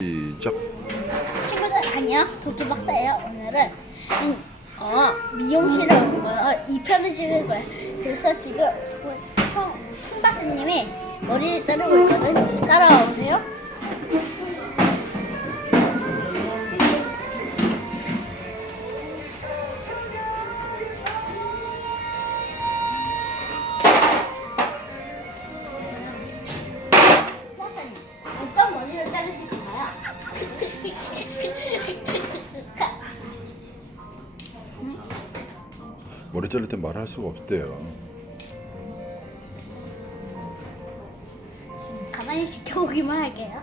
시작. 친구들 안녕. 도끼 박사예요. 오늘은 음, 어 미용실에 온 거예요 이 편을 찍을 거예요 그래서 지금 우리 형 신박사님이 머리를 자르고 있거든. 따라와 보세요 머리 자를 때 말할 수가 없대요. 가만히 지켜보기만 할게요.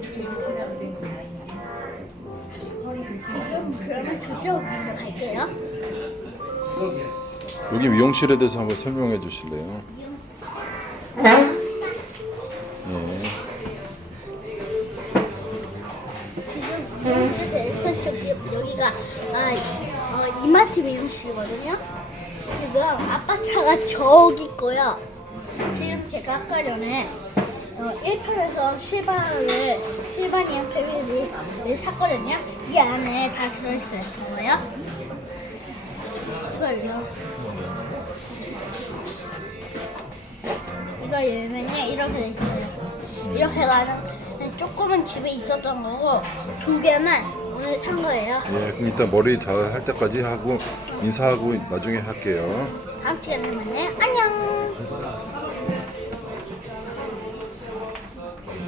지금 그러면 저쪽 먼저 갈게요. 여기 미용실에 대해서 한번 설명해 주실래요? 예. 지금 미용실에서 여기가 아, 어, 이마트 미용실이거든요. 지금 아빠 차가 저기 있고요. 지금 제가 아까 전에 어, 1편에서 실반을 실반이랑 패밀리를 샀거든요. 이 안에 다 들어있어요. 뭐요? 이걸요. 이거 열면요 이렇게 돼 있어요. 이렇게 많은 조금은 집에 있었던 거고 두 개만 오늘 산 거예요. 예, 그럼 이따 머리 잘할 때까지 하고 인사하고 나중에 할게요. 다음 시간에 만나요. 안녕.